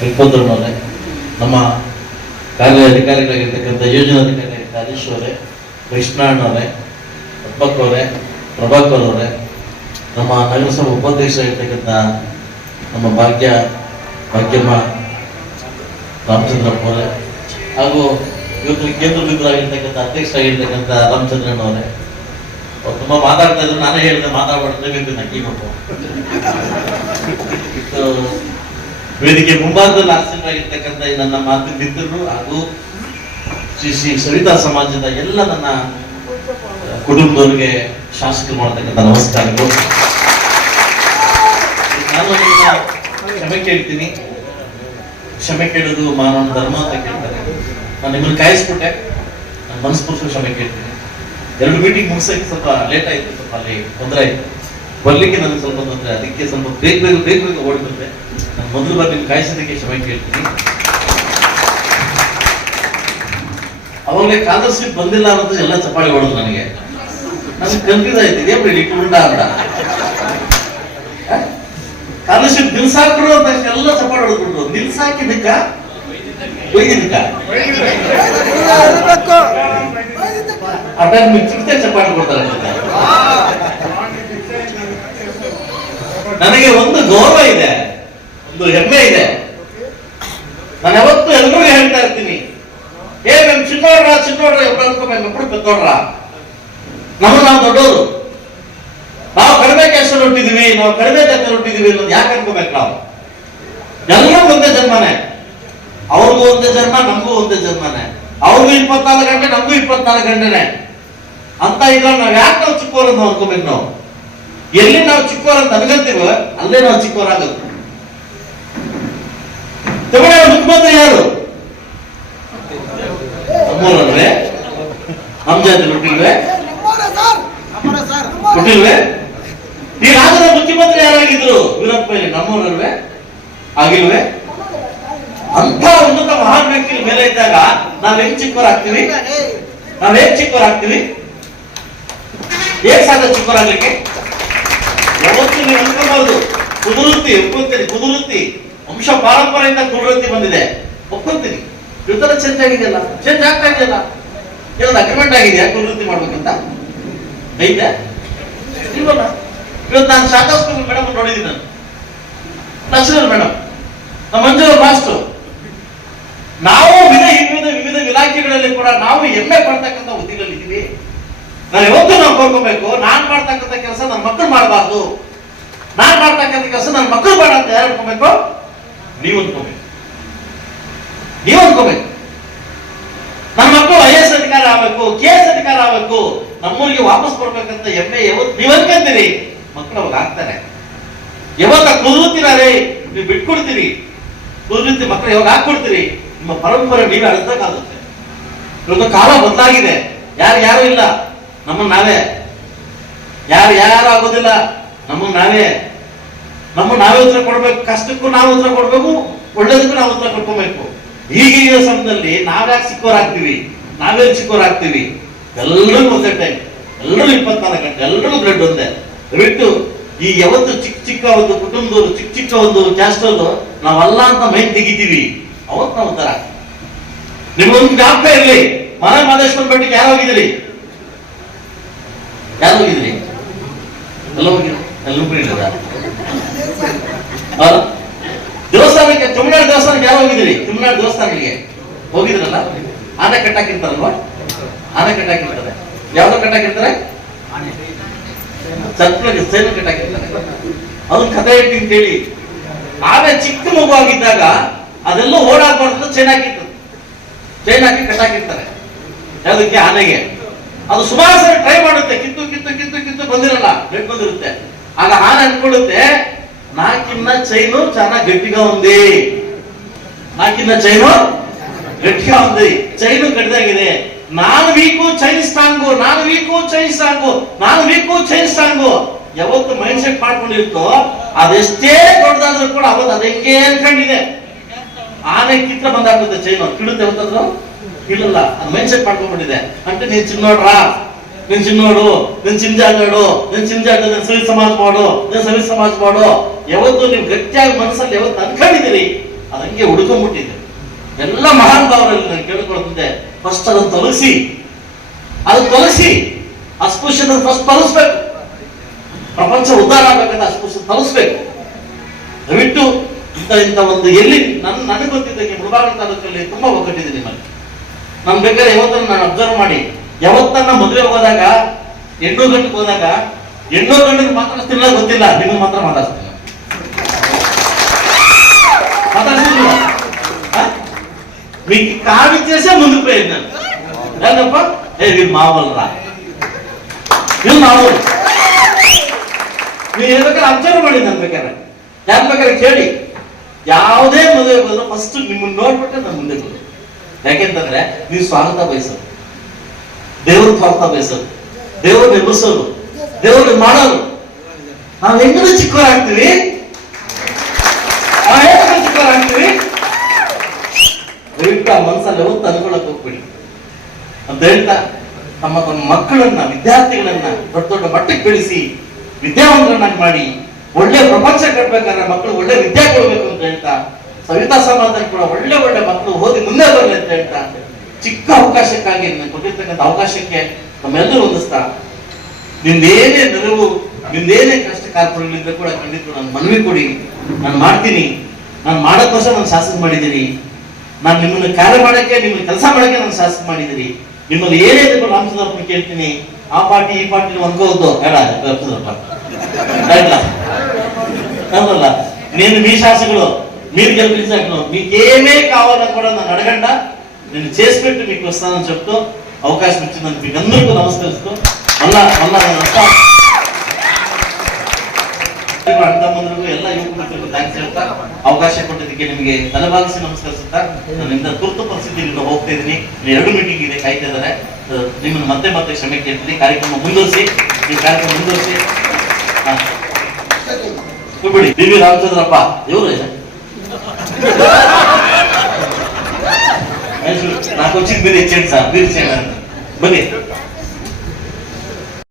ವೆಂಕಟರಮಣವರೇ ನಮ್ಮ ಕಾರ್ಯ ಅಧಿಕಾರಿಗಳಾಗಿರ್ತಕ್ಕಂಥ ಯೋಜನಾಧಿಕಾರಿಗಳಾಗಿದ್ದ ಹರೀಶ್ ಅವರೇ ಕೃಷ್ಣಣ್ಣವರೇ ಪದ್ಮಕ್ ಅವರೇ, ಪ್ರಭಾಕರ್ ಅವರೇ, ನಮ್ಮ ನಗರಸಭಾ ಉಪಾಧ್ಯಕ್ಷರಾಗಿರ್ತಕ್ಕಂಥ ನಮ್ಮ ಭಾಗ್ಯ, ಭಾಗ್ಯಮ್ಮ, ರಾಮಚಂದ್ರಪ್ಪ ಅವರೇ, ಹಾಗೂ ಇವತ್ತು ಕೇಂದ್ರ ಬಿಂದುವಾಗಿರ್ತಕ್ಕಂಥ ಅಧ್ಯಕ್ಷರಾಗಿರ್ತಕ್ಕಂಥ ಆಗಿರ್ತಕ್ಕಂಥ ಅವರೇ. ಅವ್ರು ತುಂಬ ಮಾತಾಡ್ತಾ ಇದ್ರು, ನಾನೇ ಹೇಳಿದೆ ಮಾತಾಡ್ಬಾರ್ದು ಬೇಕು ನಕ್ಕಿ ಇದು ವೇದಿಕೆ ಮುಂಭಾಗದಲ್ಲಿ ಆಸೀನರಾಗಿರ್ತಕ್ಕಂಥ ನನ್ನ ಮಾತು ಮಿತ್ರರು ಹಾಗೂ ಶ್ರೀ ಶ್ರೀ ಸವಿತಾ ಸಮಾಜದ ಎಲ್ಲ ನನ್ನ ಕುಟುಂಬದವರಿಗೆ ಶಾಸಕರು ಮಾಡತಕ್ಕಂಥ ನಮಸ್ಕಾರಗಳು. ನಾನು ಕ್ಷಮೆ ಕೇಳ್ತೀನಿ. ಕ್ಷಮೆ ಕೇಳೋದು ಮಾನವನ ಧರ್ಮ ಅಂತ ಕೇಳ್ತಾರೆ. ನಾನು ನಿಮ್ಮನ್ನು ಕಾಯಿಸ್ಬಿಟ್ಟೆ. ನಾನು ಮನಸ್ಪೂರ್ವಕ ಕ್ಷಮೆ ಕೇಳ್ತೀನಿ. ಎರಡು ಮೀಟಿಂಗ್ ಮುಗಿಸೋಕೆ ಸ್ವಲ್ಪ ಲೇಟ್ ಆಯಿತು, ಸ್ವಲ್ಪ ಅಲ್ಲಿ ತೊಂದರೆ ಆಯಿತು. ಬರ್ಲಿಕ್ಕೆ ನನಗೆ ಸ್ವಲ್ಪ ತೊಂದರೆ, ಅದಕ್ಕೆ ಸ್ವಲ್ಪ ಬೇಗ ಬೇಗ ಬೇಗ ಬೇಗ ಓಡಿ ನಾನು ಮೊದಲು ಬಂದು ನಿಮ್ಗೆ ಕಾಯಿಸೋದಕ್ಕೆ ಕ್ಷಮೆ ಕೇಳ್ತೀನಿ. ಅವಾಗಲೇ ಸ್ಕಾಲರ್ಶಿಪ್ ಬಂದಿಲ್ಲ ಅನ್ನೋದು ಎಲ್ಲ ಚಪ್ಪಾಳಿ ಹೊಡೋದು ನನಗೆ. ನನಗೆ ಕನ್ಫ್ಯೂಸ್ ಆಯ್ತು ಇದೇ ಬಿಡಿ ಇಟ್ಟುಕೊಂಡ ಅಂತ. ಕಾಲರ್ಶಿಪ್ ನಿಲ್ಸಾಕ್ರು ಅಂತ ಎಲ್ಲ ಚಪ್ಪಾಳಿ ಹೊಡೆದ್ಬಿಟ್ರು ನಿಲ್ಸಾಕಿದ್ದಕ್ಕ? ಒಯ್ದಿದ್ದಕ್ಕ? ಅಡ್ಡ ಚಿಕ್ಕ ಚಪ್ಪಾಳಿ ಕೊಡ್ತಾರೆ. ನನಗೆ ಒಂದು ಗೌರವ ಇದೆ. ಒಂದು ಹೆಮ್ಮೆ ಇದೆ. ನಾನು ಯಾವತ್ತು ಎಲ್ರಿಗೂ ಹೇಳ್ತಾ ಇರ್ತೀನಿ. ಏ ನಮ್ ಚಿನ್ನೋಡ್ರ ಚಿನ್ನೋಡ್ರ ಎಲ್ಲ ಮೇಲೆ ಮಕ್ಕಳು ನಾವು ನಾವು ದೊಡ್ಡವರು ನಾವು ಕಡಿಮೆ ಕೆಲಸ ಹುಟ್ಟಿದೀವಿ, ನಾವು ಕಡಿಮೆ ಜಾತಿ ಹುಟ್ಟಿದೀವಿ ಅನ್ನೋದು ಯಾಕೆ ಅನ್ಕೋಬೇಕು ನಾವು? ಎಲ್ಲರೂ ಒಂದೇ ಜನ್ಮನೆ. ಅವ್ರಿಗೂ ಒಂದೇ ಜನ್ಮ, ನಮಗೂ ಒಂದೇ ಜನ್ಮನೆ. ಅವ್ರಿಗೂ ಇಪ್ಪತ್ನಾಲ್ಕು ಗಂಟೆ, ನಮಗೂ ಇಪ್ಪತ್ನಾಲ್ಕು ಗಂಟೆನೇ. ಅಂತ ಇಲ್ಲ, ನಾವು ಯಾಕೆ ನಾವು ಚಿಕ್ಕವರು ಅಂತ ಅನ್ಕೋಬೇಕು ನಾವು? ಎಲ್ಲಿ ನಾವು ಚಿಕ್ಕವರು ಅಂತ ಅನ್ಕೊಂತೀವೋ ಅಲ್ಲೇ ನಾವು ಚಿಕ್ಕವರಾಗುತ್ತೆ ತಮಿಳುನಾಡು ಮುಖ್ಯಮಂತ್ರಿ ಯಾರು? ಅಮ್ಮನವ್ರೆ? ನಮ್ಮ ಜಾತಿ ಹುಟ್ಟಿಲ್ವೇ ಹುಟ್ಟಿಲ್ವೇ ರಾಜ್ಯದ ಮುಖ್ಯಮಂತ್ರಿ ಯಾರಾಗಿದ್ರು? ವೀರಪ್ಪ ನಮ್ಮೂರಲ್ವೇ ಆಗಿಲ್ವೇ? ಅಂತ ಉನ್ನತ ಮಹಾನ್ ವ್ಯಕ್ತಿ ಮೇಲೆ ಇದ್ದಾಗ ನಾವ್ ಹೆಂಗ್ ಚಿಕ್ಕವರಾಗ್ತೀವಿ? ನಾವ್ ಹೇಗ್ ಚಿಕ್ಕವರಾಗ್ತೀವಿ? ಹೇಗ್ ಸಾಧ್ಯ ಚಿಕ್ಕವರಾಗ್ಲಿಕ್ಕೆ? ಯಾವತ್ತು ನೀವು ಅನ್ಕೋಬಾರ್ದು ಕುದುರುತ್ತಿ ಕುದುರುತ್ತಿ. ವಂಶ ಪಾರಂಪರೆಯಿಂದ ಕುಲವೃತ್ತಿ ಬಂದಿದೆ. ಒಪ್ಕೊಂತೀನಿ. ಯುದ್ಧದ ಚೇಂಜ್ ಆಗಿದೆಯಲ್ಲ? ಚೇಂಜ್ ಆಗ್ತಾ ಇದೆಯಲ್ಲ? ಕೆಲವೊಂದು ಅಗ್ರಿಮೆಂಟ್ ಆಗಿದೆಯಾ ಕುಲವೃತ್ತಿ ಮಾಡ್ಬೇಕಂತ? ಐತೆ? ಇಲ್ವಲ್ಲ? ಇವತ್ತು ನಾನು ಶಾಖಾ ಮೇಡಮ್ ನೋಡಿದ್ದೀನಿ ನಾನು. ಲಕ್ಷ್ಮಣ್ ಮೇಡಮ್ ನಮ್ಮ ಮಂಜೂರು ಮಾಸ್ಟರ್ ನಾವು ವಿಧ ವಿವಿಧ ವಿವಿಧ ಇಲಾಖೆಗಳಲ್ಲಿ ಕೂಡ ನಾವು ಹೆಮ್ಮೆ ಪಡ್ತಕ್ಕಂಥ ಹುದ್ದೆಗಳಲ್ಲಿ ಇದ್ದೀವಿ ನಾನು ಯಾವತ್ತೂ ನಾವು ಕೋರ್ಕೋಬೇಕು. ನಾನು ಮಾಡ್ತಕ್ಕಂಥ ಕೆಲಸ ನನ್ನ ಮಕ್ಕಳು ಮಾಡಬಾರ್ದು. ನಾನು ಮಾಡ್ತಕ್ಕಂಥ ಕೆಲಸ ನನ್ನ ಮಕ್ಕಳು ಮಾಡ ಅಂತ ಯಾರು ಅನ್ಕೋಬೇಕು? ನೀವು ಅನ್ಕೋಬೇಕು ನೀವು ಅನ್ಕೋಬೇಕು ನಮ್ಮ ಮಕ್ಕಳು ಐ ಎಸ್ ಅಧಿಕಾರ ಆಗ್ಬೇಕು, ಕೆ ಎಸ್ ಅಧಿಕಾರ ಆಗ್ಬೇಕು, ನಮ್ಮೂರಿಗೆ ವಾಪಸ್ ಕೊಡ್ಬೇಕಂತ ಹೆಮ್ಮೆ ಯಾವತ್ತು ನೀವು ಅನ್ಕೊಂತೀರಿ? ಮಕ್ಕಳು ಅವಾಗ ಆಗ್ತಾರೆ. ಯಾವಾಗ ಕುದುರುತ್ತೀರೇ ನೀವು ಬಿಟ್ಕೊಡ್ತೀರಿ. ಕುದುರುತ್ತಿ ಮಕ್ಕಳು ಯಾವಾಗ ಹಾಕ್ಬಿಡ್ತೀರಿ ನಿಮ್ಮ ಪರಂಪರೆ ನೀವೇ ಆಗುತ್ತೆ ಇವತ್ತು ಕಾಲ ಬದಲಾಗಿದೆ. ಯಾರು ಯಾರು ಇಲ್ಲ? ನಮ್ಮನ್ನ ನಾವೇ. ಯಾರು ಯಾರು ಆಗೋದಿಲ್ಲ? ನಮ್ಮನ್ನ ನಾವೇ. ನಮ್ಮ ನಾವೇ ಉತ್ತರ ಕೊಡ್ಬೇಕು, ಕಷ್ಟಕ್ಕೂ ನಾವು ಉತ್ತರ ಕೊಡ್ಬೇಕು, ಒಳ್ಳೇದಕ್ಕೂ ನಾವು ಉತ್ತರ ಕೊಡ್ಕೋಬೇಕು. ಈಗಿನ ಸಮಯದಲ್ಲಿ ನಾವ್ಯಾಕೆ ಸಿಕ್ಕೋರಾಗ್ತೀವಿ ನಾವೇ ಚಿಕ್ಕೋರಾಗ್ತೀವಿ? ಎಲ್ಲರೂ ಒಂದೇ ಟೈಮ್ ಎಲ್ಲರೂ ಇಪ್ಪತ್ನಾಲ್ಕು ಗಂಟೆ, ಎಲ್ಲರೂ ಬ್ಲಡ್ ಒಂದೇ. ಬಿಟ್ಟು ಈ ಯಾವತ್ತು ಚಿಕ್ಕ ಚಿಕ್ಕ ಒಂದು ಕುಟುಂಬದವರು, ಚಿಕ್ಕ ಚಿಕ್ಕ ಒಂದು ಕ್ಯಾಸ್ಟಲ್ ನಾವಲ್ಲ ಅಂತ ಮೈ ತೆಗಿತೀವಿ, ಅವತ್ತು ನಾವು ಉತ್ತರ ನಿಮ್ಗೊಂದು ಜಾಪ್ತ ಇರಲಿ, ಮನೆ ಮಾದೇಶ್ವರ ಬೆಟ್ಟಿಗೆ ಯಾರು ಹೋಗಿದ್ರಿ? ಯಾರು ಹೋಗಿದ್ರಿ? ಎಲ್ಲ ಹೋಗಿದ್ರಿ? ದೇವಸ್ಥಾನಕ್ಕೆ ತಮಿಳ್ನಾಡು ದೇವಸ್ಥಾನಕ್ಕೆ ಯಾವ ಹೋಗಿದ್ರಿ ತಮಿಳ್ನಾಡು ದೇವಸ್ಥಾನಕ್ಕೆ ಹೋಗಿದ್ರಲ್ಲ? ಆನೆ ಕಟ್ಟಾಕಿರ್ತಾರಲ್ವಾ? ಆನೆ ಕಟ್ಟಾಕಿರ್ತಾರೆ. ಯಾವ್ದು ಕಟ್ಟಾಕಿರ್ತಾರೆ? ಸತ್ಯ ಸೈನ್ ಕಟ್ಟಾಕಿರ್ತಾರೆ. ಅದನ್ನ ಕಥೆ ಹೇಳ್ತೀನಿ ಹೇಳಿ. ಆನೆ ಚಿಕ್ಕ ಮಗು ಆಗಿದ್ದಾಗ ಅದೆಲ್ಲ ಓಡಾಡ್ಬಾರ್ದು ಚೈನ್ ಹಾಕಿರ್ತದೆ ಚೈನ್ ಹಾಕಿ ಕಟ್ಟಾಕಿರ್ತಾರೆ. ಯಾವ್ದಕ್ಕೆ? ಆನೆಗೆ. ಅದು ಸುಮಾರು ಸರಿ ಟ್ರೈ ಮಾಡುತ್ತೆ. ಕಿತ್ತು ಕಿತ್ತು బీగొడితే ನಾಕಿನ್ನ ಚೈನು ಚೆನ್ನಾಗಿ గట్టిగా ఉంది ನಾಕಿನ್ನ ಚೈನು ಗಟ್ಟಿಯಾ ఉంది ಚೈನು ಕಡಿದಾಗಿದೆ ನಾನು ವೀಕು ಚೈನ್ ಸ್ಟಾಂಗು ನಾನು ವೀಕು ಚೈನ್ ಸ್ಟಾಂಗು ನಾನು ವೀಕು ಚೈನ್ ಸ್ಟಾಂಗು ಯಾವತ್ತು ಮೈಂಡ್ ಸೆಟ್ ಮಾಡ್ಕೊಂಡಿರ್ತೋ ಅದೆಷ್ಟೇ ದೊಡ್ಡದಾದ್ರೂ ಕೂಡ ಅವತ್ತು ಅದಕ್ಕೆ ಅನ್ಕೊಂಡಿದೆ. ಆನೆ ಕಿತ್ರ ಬಂದಾಗುತ್ತೆ ಚೈನು ಕಿಡುತ್ತೆ ಅಂತಂದ್ರು ಇಲ್ಲಲ್ಲ ಅದು ಮೈಂಡ್ ಸೆಟ್ ಮಾಡ್ಕೊಂಡ್ಬಿಟ್ಟಿದೆ. ಅಂತ ನೀನ್ ಚಿನ್ನೋಡ್ರಾ ನೀನ್ ಚಿನ್ನೋಡು ನೀನ್ ಚಿಂಜಾಡೋಡು ನೀನ್ ನೀನ್ ಸವಿ ಸಮಾಜ ಮಾಡು, ನೀನ್ ಸವಿ ಸಮಾಜ ಮಾಡು. ಯಾವತ್ತು ನೀವು ಗಟ್ಟಿಯಾಗಿ ಮನಸ್ಸಲ್ಲಿ ಯಾವತ್ತು ಅನ್ಕೊಂಡಿದ್ದೀರಿ? ಅದಂಗೆ ಹುಡುಕೊಂಡ್ಬಿಟ್ಟಿದೆ. ಎಲ್ಲ ಮಹಾನ್ ಭಾವರಲ್ಲಿ ನಾನು ಕೇಳ್ಕೊಳ್ತಿದ್ದೆ ಫಸ್ಟ್ ಅದನ್ನು ತೊಲಸಿ ಅದು ತೊಲಸಿ ಅಸ್ಪೃಶ್ಯದ ಫಸ್ಟ್ ತಲುಸ್ಬೇಕು. ಪ್ರಪಂಚ ಉದ್ಧಾರ ಆಗ್ಬೇಕಂದ್ರೆ ಅಸ್ಪೃಶ್ಯ ತಲುಸ್ಬೇಕು. ದಯವಿಟ್ಟು ಇಂಥ ಇಂಥ ಒಂದು ಎಲ್ಲಿ ನನ್ನ ನನಗೆ ಗೊತ್ತಿದ್ದಂಗೆ ಮುಳಬಾಗ ತಾಲೂಕಲ್ಲಿ ತುಂಬಾ ಒಗ್ಗಟ್ಟಿದೆ ನಿಮ್ಮಲ್ಲಿ. ನಮ್ ಬೇಕಾದ್ರೆ ಯಾವತ್ತೂ ನಾನು ಅಬ್ಸರ್ವ್ ಮಾಡಿ. ಯಾವತ್ತನ್ನ ಮದುವೆ ಹೋದಾಗ ಹೆಣ್ಣು ಗಂಡಿಗೆ ಹೋದಾಗ ಹೆಣ್ಣು ಗಂಡಿಗೆ ಮಾತಾಡ್ತಿಲ್ಲ ಗೊತ್ತಿಲ್ಲ ನಿಮಗೆ ಮಾತ್ರ ಮಾತಾಡ್ತೀನಿ ಮಾತಾಡ್ತಿಲ್ಲ మీకు కావిచ్చేసే ముందుకు పోయింది నేను ఏంటప్ప ఏ వీళ్ళు మామూలురా వీళ్ళు మామూలు ನೀವು ಹೇಳ್ಬೇಕಾದ್ರೆ ಅಬ್ಸರ್ವ್ ಮಾಡಿ ನನ್ ಬೇಕಾದ್ರೆ ಯಾರ ಬೇಕಾದ್ರೆ ಕೇಳಿ ಯಾವುದೇ ಮದುವೆ ಬಂದ್ರು ಫಸ್ಟ್ ನಿಮ್ಮನ್ನ ನೋಡ್ಬಿಟ್ಟೆ ನಾನು ಮುಂದೆ ಬಂದೆ ಯಾಕೆಂತಂದ್ರೆ ನೀವು ಸ್ವಾಗತ ಬಯಸೋದು ದೇವ್ರ ಪಾಪ ಬಯಸೋದು ದೇವರು ಎಬ್ಬಿಸೋದು ದೇವರು ಮಾಡೋದು ನಾವು ಹೆಂಗನ ಚಿಕ್ಕವರಾಗ್ತೀವಿ ನಾವ್ ಚಿಕ್ಕವರಾಗ್ತೀವಿ ದಯವಿಟ್ಟು ಆ ಮನಸ್ಸಲ್ಲಿ ಯಾವತ್ತು ತಂದ್ಕೊಳಕ್ ಹೋಗ್ಬಿಡಿ. ಅಂತ ಹೇಳ್ತಾ ತಮ್ಮ ತಮ್ಮ ಮಕ್ಕಳನ್ನ, ವಿದ್ಯಾರ್ಥಿಗಳನ್ನ ದೊಡ್ಡ ದೊಡ್ಡ ಮಟ್ಟಕ್ಕೆ ಬೆಳೆಸಿ, ವಿದ್ಯಾವಂತರನ್ನಾಗಿ ಮಾಡಿ, ಒಳ್ಳೆ ಪ್ರಪಂಚ ಕಟ್ಬೇಕಾದ್ರೆ ಮಕ್ಕಳು ಒಳ್ಳೆ ವಿದ್ಯೆ ಕೊಡ್ಬೇಕು ಅಂತ ಹೇಳ್ತಾ, ಸವಿತಾ ಸಮಾಜದಲ್ಲಿ ಕೂಡ ಒಳ್ಳೆ ಒಳ್ಳೆ ಮಕ್ಕಳು ಓದಿ ಮುಂದೆ ಬರಲಿ ಅಂತ ಹೇಳ್ತಾ ಚಿಕ್ಕ ಅವಕಾಶಕ್ಕಾಗಿ ನನಗೆ ಕೊಟ್ಟಿರ್ತಕ್ಕಂಥ ಅವಕಾಶಕ್ಕೆ ನಮ್ಮೆಲ್ಲರೂ ಹೊಂದಿಸ್ತಾ ನಿಮ್ದೇನೇ ನೆರವು ನಿಮ್ದೇನೇ ಕಷ್ಟ ಕಾರ್ಪೊರೇಟ್ಗಳಿದ್ರೆ ಕೂಡ ಖಂಡಿತ ನಾನು ಮನವಿ ಕೊಡಿ ನಾನು ಮಾಡ್ತೀನಿ ನಾನು ಮಾಡೋಕ್ಕೋಸ್ಕರ ನಾನು ಶಾಸಕ ಮಾಡಿದ್ದೀನಿ ನಾನು ನಿಮ್ಮನ್ನ ಕಾರ್ಯ ಮಾಡಕ್ಕೆ ನಿಮ್ಮನ್ನ ಕೆಲಸ ಮಾಡಕ್ಕೆ ನಾನು ಶಾಸಕ ಮಾಡಿದ್ದೀನಿ ನಿಮ್ಮಲ್ಲಿ ಏನೇ ಇದ್ರು ರಾಮಚಂದ್ರಪ್ಪನ ಕೇಳ್ತೀನಿ ಆ ಪಾರ್ಟಿ ಈ ಪಾರ್ಟಿ ಅನ್ಕೋದು ಬೇಡ ರಾಮಚಂದ್ರಪ್ಪ రైట్లా అవునల్లా నేను మీ శాసకులు మీరు గెలిపించాను మీకు ఏమే కావాలో కూడా నన్ను అడగండా నేను చేసి పెట్టి మీకు వస్తానని చెప్తూ అవకాశం ఇచ్చినందుకు మీకు అందరికీ నమస్కరిస్తూ మళ్ళా మళ్ళా నేను వస్తా ಅಣ್ಣ ತಮ್ಮಂದ್ರಿಗೂ ಎಲ್ಲ ಯುವಕರಿಗೂ ಥ್ಯಾಂಕ್ಸ್ ಹೇಳ್ತಾ ಅವಕಾಶ ಕೊಟ್ಟಿದ್ದಕ್ಕೆ ನಿಮಗೆ ತಲೆಬಾಗಿಸಿ ನಮಸ್ಕರಿಸುತ್ತಾ ನನ್ನಿಂದ ತುರ್ತು ಪರಿಸ್ಥಿತಿಯಿಂದ ಹೋಗ್ತಾ ಇದ್ದೀನಿ ಇನ್ನು ಎರಡು ಮೀಟಿಂಗ್ ಇದೆ ಕಾಯ್ತಾ ಇದ್ದಾರೆ ಅಹ್, ನಿಮ್ಮನ್ನು ಮತ್ತೆ ಮತ್ತೆ ಕ್ಷಮೆ ಕೇಳ್ತೀನಿ ಕಾರ್ಯಕ್ರಮ ಮುಂದುವರಿಸಿ ಈ ಕಾರ್ಯಕ್ರಮ ಮುಂದುವರಿಸಿ ಹಾ. ಬಿಡಿ ಬಿ ವಿ ರಾಮಚಂದ್ರಪ್ಪ ಇವರು ಕ್ವಶನ್ ಬೇರೆ ಚೇಂಜ್ ಸರ್ ಬೇರೆ ಚೇಂಜ್ ಬನ್ನಿ